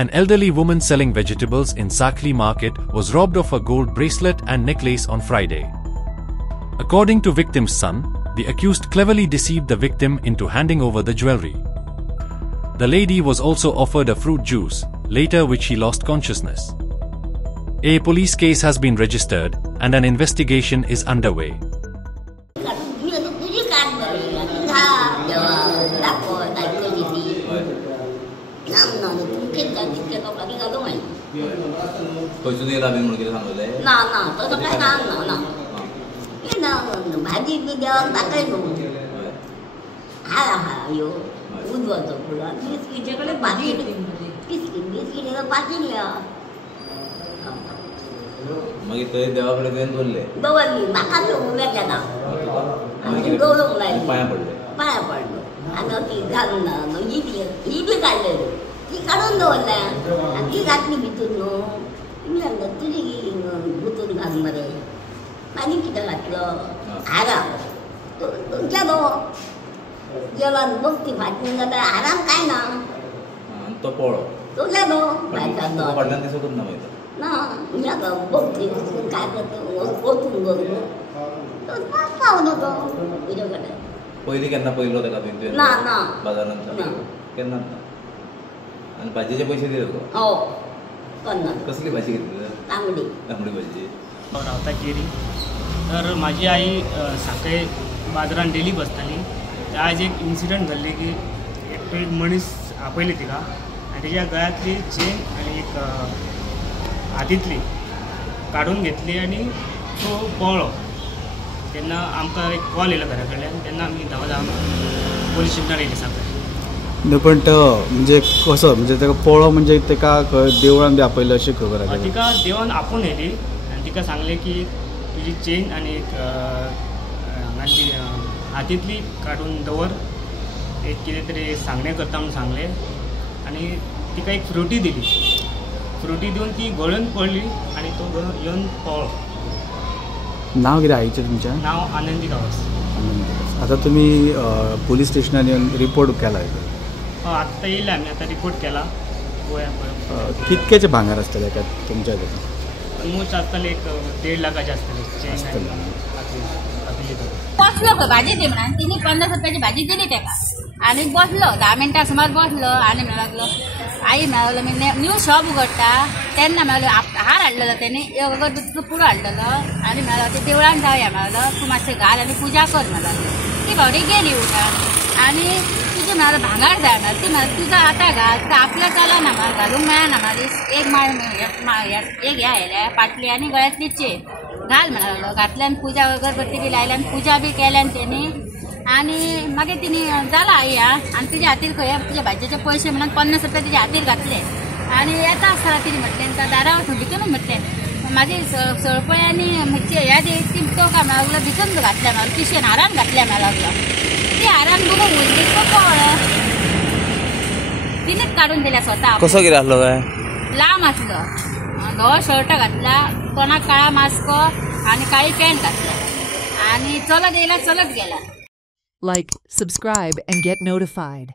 An elderly woman selling vegetables in Sakli market was robbed of a gold bracelet and necklace on Friday. According to victim's son, the accused cleverly deceived the victim into handing over the jewelry. The lady was also offered a fruit juice, later which she lost consciousness. A police case has been registered and an investigation is underway. मग ते देवाकडे गेले बोलले दवरली नाका उभ्या केला आणि गौरव लागली पाया पडले आणि ती घालून ही बी काढले ती काढून दवरल्या आणि ती घातली भितून मी म्हणलं तुझी भुतून घाल मरे आणि किती घातलं आराम तुमच्या दो जेवण बघ ती भाजून जाता आराम काय ना तो पळो तुला दो पडल्यान ते सोडून ना माहिती ना या बघते काय करते ओतून बघ पावलो तो तुझ्याकडे पहिली केन्ना पयलो तेका बिन ना ना बाजारांत केन्ना आणि भाजीचे पैसे दिले तुका हो कन्ना कसली भाजी घेतली तांबडी भाजी रावता केरी तर माझी आई सकाळी बाजारात डेली बसताली आज एक इन्सिडंट घडले की एक मनीस आपयली तिका आणि त्याच्या गळ्यातली चेन आणि एक हातीतली काढून घेतली आणि तो पळलो तेन्ना आमकां एक कॉल येयलो घरा कडल्यान तेन्ना आमी धांवत पोलीस स्टेशनार येयले सकाळी पण तो म्हणजे कसो म्हणजे तेका पळो म्हणजे तेका देवळान बी आपयलो अशी खबर आसा तिका देवान आपूण येयली आनी तिका सांगलें की तुजी चेन आनी हांगाची हातीतली काडून दवर एक कितें तरी सांगणें करता म्हणून सांगलें आनी तिका एक फ्रुटी दिली फ्रुटी दिवन ती गळून पडली आणि तो येवन पळलो. नाव कितें आईचें तुमचें? नाव आनंदी गावस. आता तुम्ही पोलीस स्टेशनार येवन रिपोर्ट केला? आत्ता येयला आमी आतां रिपोर्ट केला. कितकेचे भांगार आसतले तुमच्या ऑलमोस्ट आसतले एक 1.5 लाखाचे आसतले. बसलो खंय भाजी दी म्हणून तिने 50 रुपयाची भाजी दिली तेका आणि बसलो 10 मिनटां सुमार बसलो आणि म्हणून लागलो आई मेळलो मी न्यू शॉप उगडटा तेन्ना मेळलो हार हाडलेलो तेणी अगरबत्तीचो पुडो हाडलेलो आणि मेळलो ते देवळान जावया मेळलो तूं मातशें घाल आनी पुजा कर मेळलो. ती भावडी गेली उठान आणि तुजें मेळलो भांगार जाय मेळलो. ती मेळलो तुजो आतां घाल तर आपलें चलना मेळ घालूंक मेळना मेळ्ळी एक एक ह्या आयल्या पाटली आनी गळ्यातली चेन घाल म्हणालो. घातल्यान पुजा अगरबत्ती बी लायल्यान पुजा बी केल्यान तेणी आणि मागीर तिने जाला आई आणि तिच्या हातीर खंय तुझ्या भाजयेचे पयशे म्हणून 50 रुपया तिच्या हातीर घातले आणि येता आसतना तिने म्हटलें त्या दारा वचून भितून म्हटलें म्हाजी सळपय आनी ह्या ती तो काय मेळगलो भितून घातल्या मेळलो पिशेन हारान घातल्या मेळगलो. ती हारान बघून उरली तो कळ्ळें तिनेच काडून दिल्या स्वता. कसो कितें आसलो काय? लांब आसलो धवो शर्ट घातला तोंडाक काळा मास्क आणि काळी पॅन्ट घातल्या आणि चलत येयला चलत गेला. Like, subscribe and get notified.